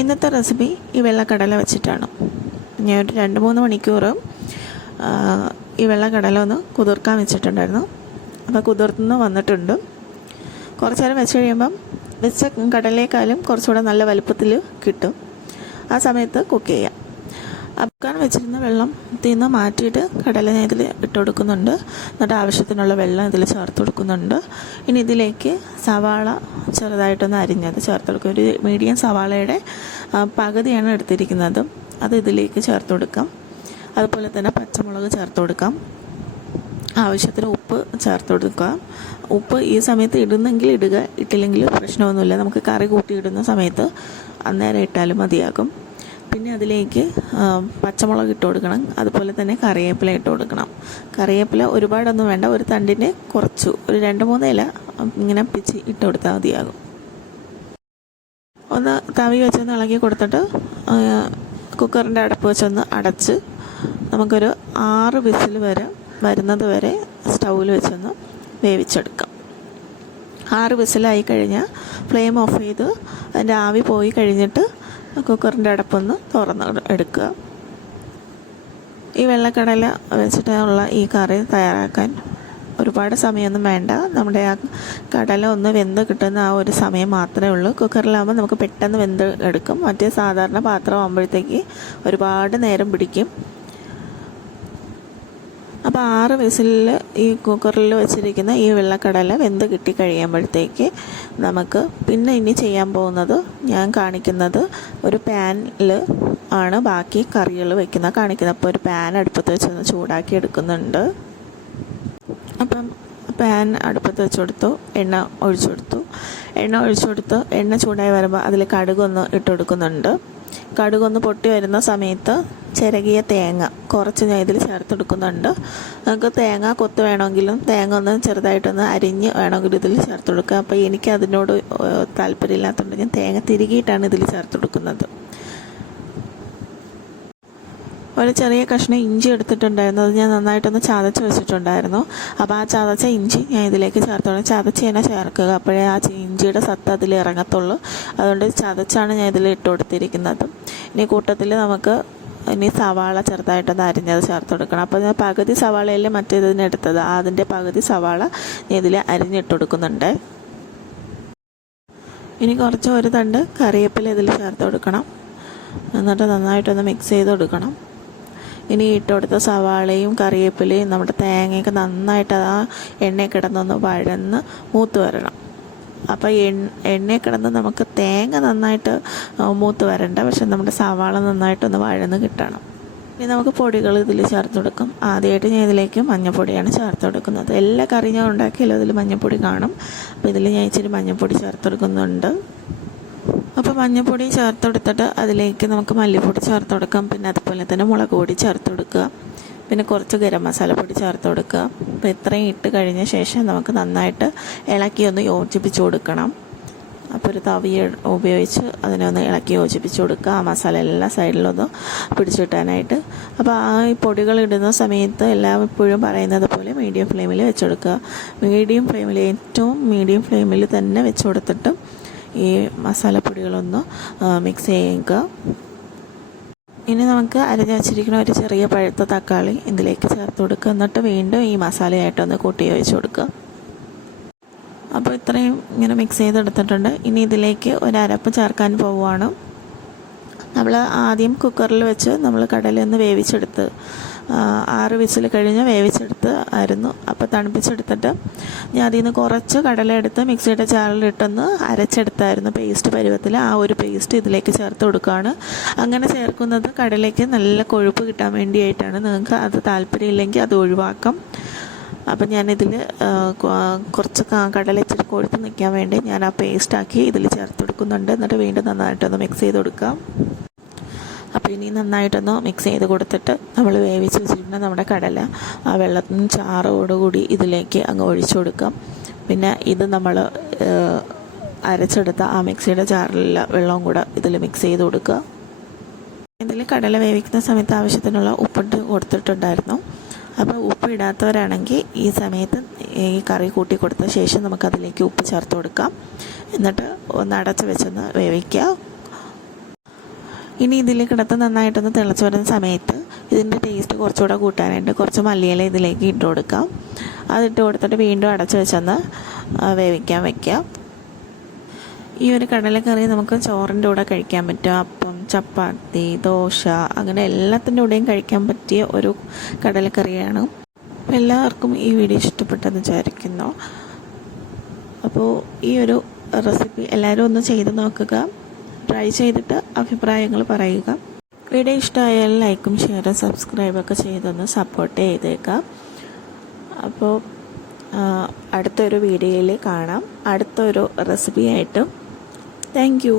ഇന്നത്തെ റെസിപ്പി ഈ വെള്ളക്കടല വെച്ചിട്ടാണ്. ഞാൻ ഒരു രണ്ട് മൂന്ന് മണിക്കൂർ ഈ വെള്ളക്കടല ഒന്ന് കുതിർക്കാൻ വെച്ചിട്ടുണ്ടായിരുന്നു. അപ്പോൾ കുതിർന്ന് വന്നിട്ടുണ്ട്. കുറച്ച് നേരം വെച്ച് കഴിയുമ്പം വെച്ച കടലേക്കാളും കുറച്ചുകൂടെ നല്ല വലുപ്പത്തിൽ കിട്ടും. ആ സമയത്ത് കുക്ക് ചെയ്യാം. അപ്പക്കാൻ വെച്ചിരുന്ന വെള്ളം തീന്ന് മാറ്റിയിട്ട് കടല ഞാൻ ഇതിൽ ഇട്ട് കൊടുക്കുന്നുണ്ട് എന്നിട്ട് ആവശ്യത്തിനുള്ള വെള്ളം ഇതിൽ ചേർത്ത് കൊടുക്കുന്നുണ്ട്. ഇനി ഇതിലേക്ക് സവാള ചെറുതായിട്ടൊന്ന് അരിഞ്ഞത് ചേർത്ത് കൊടുക്കും ഒരു മീഡിയം സവാളയുടെ പകുതിയാണ് എടുത്തിരിക്കുന്നത്. അത് ഇതിലേക്ക് ചേർത്ത് കൊടുക്കാം. അതുപോലെ തന്നെ പച്ചമുളക് ചേർത്ത് കൊടുക്കാം. ആവശ്യത്തിന് ഉപ്പ് ചേർത്ത് കൊടുക്കുക. ഉപ്പ് ഈ സമയത്ത് ഇടുന്നെങ്കിൽ ഇടുക. ഇട്ടില്ലെങ്കിൽ പ്രശ്നമൊന്നുമില്ല. നമുക്ക് കറി കൂട്ടി ഇടുന്ന സമയത്ത് അന്നേരം ഇട്ടാലും മതിയാകും. പിന്നെ അതിലേക്ക് പച്ചമുളക് ഇട്ട് കൊടുക്കണം. അതുപോലെ തന്നെ കറിവേപ്പില ഇട്ട് കൊടുക്കണം. കറിവേപ്പില ഒരുപാടൊന്നും വേണ്ട. ഒരു തണ്ടിന് കുറച്ചു ഒരു രണ്ട് മൂന്ന് ഇല ഇങ്ങനെ പിച്ച് ഇട്ട് കൊടുത്താൽ മതിയാകും. ഒന്ന് തവി വെച്ചൊന്ന് ഇളകി കൊടുത്തിട്ട് കുക്കറിന്റെ അടപ്പ് വെച്ചൊന്ന് അടച്ച് നമുക്കൊരു ആറ് വിസിൽ വരെ വരുന്നത് വരെ സ്റ്റൗവിൽ വെച്ചൊന്ന് വേവിച്ചെടുക്കാം. ആറ് വിസിലായി കഴിഞ്ഞാൽ ഫ്ലെയിം ഓഫ് ചെയ്ത് അതിന്റെ ആവി പോയി കഴിഞ്ഞിട്ട് കുക്കറിന്റെ അടപ്പൊന്ന് തുറന്ന് എടുക്കുക. ഈ വെള്ളക്കടല വെച്ചിട്ടുള്ള ഈ കറി തയ്യാറാക്കാൻ ഒരുപാട് സമയമൊന്നും വേണ്ട. നമ്മുടെ ആ കടല ഒന്ന് വെന്ത് കിട്ടുന്ന ആ ഒരു സമയം മാത്രമേ ഉള്ളൂ. കുക്കറിലാകുമ്പോൾ നമുക്ക് പെട്ടെന്ന് വെന്ത് എടുക്കും. മറ്റേ സാധാരണ പാത്രം ആകുമ്പോഴത്തേക്ക് ഒരുപാട് നേരം പിടിക്കും. അപ്പോൾ ആറ് വിസിലിൽ ഈ കുക്കറിൽ വെച്ചിരിക്കുന്ന ഈ വെള്ളക്കടല വെന്ത് കിട്ടി കഴിയുമ്പോഴത്തേക്ക് നമുക്ക് പിന്നെ ഇനി ചെയ്യാൻ പോകുന്നത് ഞാൻ കാണിക്കുന്നത് ഒരു പാനിൽ ആണ് ബാക്കി കറികൾ വെക്കുന്നത്. കാണിക്കുന്നത്. അപ്പോൾ ഒരു പാൻ അടുപ്പത്ത് വെച്ചൊന്ന് ചൂടാക്കി എടുക്കുന്നുണ്ട്. അപ്പം പാൻ അടുപ്പത്ത് വെച്ച് കൊടുത്തു. എണ്ണ ഒഴിച്ചു കൊടുത്തു. എണ്ണ ഒഴിച്ചു കൊടുത്ത് എണ്ണ ചൂടായി വരുമ്പോൾ അതിൽ കടുകൊന്ന് ഇട്ട് കൊടുക്കുന്നുണ്ട്. കടുകൊന്ന് പൊട്ടി വരുന്ന സമയത്ത് ചിരകിയ തേങ്ങ കുറച്ച് ഞാൻ ഇതിൽ ചേർത്തെടുക്കുന്നുണ്ട്. നമുക്ക് തേങ്ങ കൊത്ത് വേണമെങ്കിലും തേങ്ങ ഒന്ന് ചെറുതായിട്ടൊന്ന് അരിഞ്ഞ് വേണമെങ്കിലും ഇതിൽ ചേർത്ത് കൊടുക്കുക അപ്പോൾ എനിക്ക് അതിനോട് താല്പര്യമില്ലാത്തതുകൊണ്ട് ഞാൻ തേങ്ങ തിരികിയിട്ടാണ് ഇതിൽ ചേർത്ത് കൊടുക്കുന്നത് ഒരു ചെറിയ കഷ്ണം ഇഞ്ചി എടുത്തിട്ടുണ്ടായിരുന്നു. അത് ഞാൻ നന്നായിട്ടൊന്ന് ചതച്ച് വെച്ചിട്ടുണ്ടായിരുന്നു. അപ്പോൾ ആ ചതച്ച ഇഞ്ചി ഞാൻ ഇതിലേക്ക് ചേർത്തോളൂ. ചതച്ച് തന്നെ ചേർക്കുക. അപ്പോഴേ ആ ഇഞ്ചിയുടെ സത്ത് അതിൽ ഇറങ്ങത്തുള്ളൂ. അതുകൊണ്ട് ചതച്ചാണ് ഞാൻ ഇതിൽ ഇട്ട് കൊടുത്തിരിക്കുന്നത്. ഇനി കൂട്ടത്തിൽ നമുക്ക് ഇനി സവാള ചെറുതായിട്ടൊന്ന് അരിഞ്ഞത് ചേർത്ത് കൊടുക്കണം അപ്പോൾ ഞാൻ പകുതി സവാളയല്ലേ മറ്റേതിന് എടുത്തത്? അതിന്റെ പകുതി സവാള ഞാൻ ഇതിൽ അരിഞ്ഞിട്ട് കൊടുക്കുന്നുണ്ട്. ഇനി കുറച്ച് ഒരു തണ്ട് കറിവേപ്പില ഇതിൽ ചേർത്ത് കൊടുക്കണം. എന്നിട്ട് നന്നായിട്ടൊന്ന് മിക്സ് ചെയ്ത് കൊടുക്കണം. ഇനി ഇട്ടുകൊടുത്ത സവാളയും കറിവേപ്പിലയും നമ്മുടെ തേങ്ങയൊക്കെ നന്നായിട്ട് ആ എണ്ണയിൽ കിടന്നൊന്ന് വഴന്ന് മൂത്ത് വരണം. അപ്പോൾ എണ്ണ കിടന്ന് നമുക്ക് തേങ്ങ നന്നായിട്ട് മൂത്ത് വരണ്ട. പക്ഷെ നമ്മുടെ സവാള നന്നായിട്ടൊന്ന് വഴന്ന് കിട്ടണം. ഇനി നമുക്ക് പൊടികൾ ഇതിൽ ചേർത്ത് കൊടുക്കും. ആദ്യമായിട്ട് ഞാൻ ഇതിലേക്ക് മഞ്ഞൾപ്പൊടിയാണ് ചേർത്ത് കൊടുക്കുന്നത്. എല്ലാ കറി ഞാൻ ഉണ്ടാക്കിയാലും അതിൽ മഞ്ഞൾപ്പൊടി കാണും. അപ്പോൾ ഇതിൽ ഞാൻ ഇച്ചിരി മഞ്ഞൾപ്പൊടി ചേർത്ത് കൊടുക്കുന്നുണ്ട്. അപ്പോൾ മഞ്ഞൾപ്പൊടി ചേർത്ത് കൊടുത്തിട്ട് അതിലേക്ക് നമുക്ക് മല്ലിപ്പൊടി ചേർത്ത് കൊടുക്കാം പിന്നെ അതുപോലെ തന്നെ മുളക് പൊടി ചേർത്ത് കൊടുക്കുക പിന്നെ കുറച്ച് ഗരം മസാലപ്പൊടി ചേർത്ത് കൊടുക്കുക അപ്പോൾ ഇത്രയും ഇട്ട് കഴിഞ്ഞ ശേഷം നമുക്ക് നന്നായിട്ട് ഇളക്കി ഒന്ന് യോജിപ്പിച്ച് കൊടുക്കണം. അപ്പോൾ ഒരു തവി ഉപയോഗിച്ച് അതിനെ ഒന്ന് ഇളക്കി യോജിപ്പിച്ച് കൊടുക്കുക. ആ മസാല എല്ലാ സൈഡിലൊന്ന് പിടിച്ചു കിട്ടാനായിട്ട് അപ്പോൾ ആ ഈ പൊടികൾ ഇടുന്ന സമയത്ത് എല്ലാം എപ്പോഴും പറയുന്നത് പോലെ മീഡിയം ഫ്ലെയിമിൽ വെച്ച് കൊടുക്കുക. മീഡിയം ഫ്ലെയിമിൽ ഏറ്റവും മീഡിയം ഫ്ലെയിമിൽ തന്നെ വെച്ച് കൊടുത്തിട്ട് ഈ മസാലപ്പൊടികളൊന്ന് മിക്സ് ചെയ്യുക. ഇനി നമുക്ക് അരിഞ്ഞ് വെച്ചിരിക്കുന്ന ഒരു ചെറിയ പഴുത്ത തക്കാളി ഇതിലേക്ക് ചേർത്ത് കൊടുക്കുക. എന്നിട്ട് വീണ്ടും ഈ മസാലയായിട്ടൊന്ന് കൂട്ടി വെച്ച് കൊടുക്കുക. അപ്പോൾ ഇത്രയും ഇങ്ങനെ മിക്സ് ചെയ്തെടുത്തിട്ടുണ്ട്. ഇനി ഇതിലേക്ക് ഒരു അരപ്പ് ചേർക്കാൻ പോവുകയാണ്. നമ്മൾ ആദ്യം കുക്കറിൽ വെച്ച് നമ്മൾ കടലൊന്ന് വേവിച്ചെടുത്ത് ആറ് വിസിൽ കഴിഞ്ഞ് വേവിച്ചെടുത്ത് ആയിരുന്നു. അപ്പോൾ തണുപ്പിച്ചെടുത്തിട്ട് ഞാൻ അതിൽ നിന്ന് കുറച്ച് കടല എടുത്ത് മിക്സിയുടെ ചാറിലിട്ടൊന്ന് അരച്ചെടുത്തായിരുന്നു പേസ്റ്റ് പരുവത്തിൽ ആ ഒരു പേസ്റ്റ് ഇതിലേക്ക് ചേർത്ത് കൊടുക്കുകയാണ് അങ്ങനെ ചേർക്കുന്നത് കടലയ്ക്ക് നല്ല കൊഴുപ്പ് കിട്ടാൻ വേണ്ടിയായിട്ടാണ്. നിങ്ങൾക്ക് അത് താല്പര്യമില്ലെങ്കിൽ അത് ഒഴിവാക്കാം. അപ്പം ഞാനിതിൽ കുറച്ച് കടല ഇച്ചിരി കൊഴുത്ത് നിൽക്കാൻ വേണ്ടി ഞാൻ ആ പേസ്റ്റാക്കി ഇതിൽ ചേർത്ത് കൊടുക്കുന്നുണ്ട്. എന്നിട്ട് വീണ്ടും നന്നായിട്ടൊന്ന് മിക്സ് ചെയ്ത് കൊടുക്കാം. അപ്പോൾ ഇനി നന്നായിട്ടൊന്ന് മിക്സ് ചെയ്ത് കൊടുത്തിട്ട് നമ്മൾ വേവിച്ച് വെച്ചിരിക്കുന്ന നമ്മുടെ കടല ആ വെള്ളത്തിന് ചാറോടുകൂടി ഇതിലേക്ക് അങ്ങ് ഒഴിച്ചു കൊടുക്കാം. പിന്നെ ഇത് നമ്മൾ അരച്ചെടുത്ത ആ മിക്സിയുടെ ചാറിലുള്ള വെള്ളവും കൂടെ ഇതിൽ മിക്സ് ചെയ്ത് കൊടുക്കുക. ഇതിൽ കടല വേവിക്കുന്ന സമയത്ത് ആവശ്യത്തിനുള്ള ഉപ്പിട്ട് കൊടുത്തിട്ടുണ്ടായിരുന്നു. അപ്പോൾ ഉപ്പ് ഇടാത്തവരാണെങ്കിൽ ഈ സമയത്ത് ഈ കറി കൂട്ടി കൊടുത്ത ശേഷം നമുക്കതിലേക്ക് ഉപ്പ് ചേർത്ത് കൊടുക്കാം. എന്നിട്ട് ഒന്ന് അടച്ച് വെച്ചൊന്ന് വേവിക്കുക. ഇനി ഇതിൽ കിടത്ത് നന്നായിട്ടൊന്ന് തിളച്ച് വരുന്ന സമയത്ത് ഇതിന്റെ ടേസ്റ്റ് കുറച്ചുകൂടെ കൂട്ടാനായിട്ട് കുറച്ച് മല്ലിയില ഇതിലേക്ക് ഇട്ട് കൊടുക്കാം. അതിട്ട് കൊടുത്തിട്ട് വീണ്ടും അടച്ചു വെച്ചൊന്ന് വേവിക്കാൻ വയ്ക്കാം ഈ ഒരു കടലക്കറി നമുക്ക് ചോറിന്റെ കൂടെ കഴിക്കാൻ പറ്റും. അപ്പം ചപ്പാത്തി ദോശ അങ്ങനെ എല്ലാത്തിന്റെ കൂടെയും കഴിക്കാൻ പറ്റിയ ഒരു കടലക്കറിയാണ്. എല്ലാവർക്കും ഈ വീഡിയോ ഇഷ്ടപ്പെട്ടെന്ന് വിചാരിക്കുന്നു. അപ്പോൾ ഈ ഒരു റെസിപ്പി എല്ലാവരും ഒന്ന് ചെയ്ത് നോക്കുക. ട്രൈ ചെയ്തിട്ട് അഭിപ്രായങ്ങൾ പറയുക. വീഡിയോ ഇഷ്ടമായാൽ ലൈക്കും ഷെയറും സബ്സ്ക്രൈബൊക്കെ ചെയ്തൊന്ന് സപ്പോർട്ട് ചെയ്തേക്കാം. അപ്പോൾ അടുത്തൊരു വീഡിയോയിൽ കാണാം. അടുത്തൊരു റെസിപ്പി ആയിട്ടും. Thank you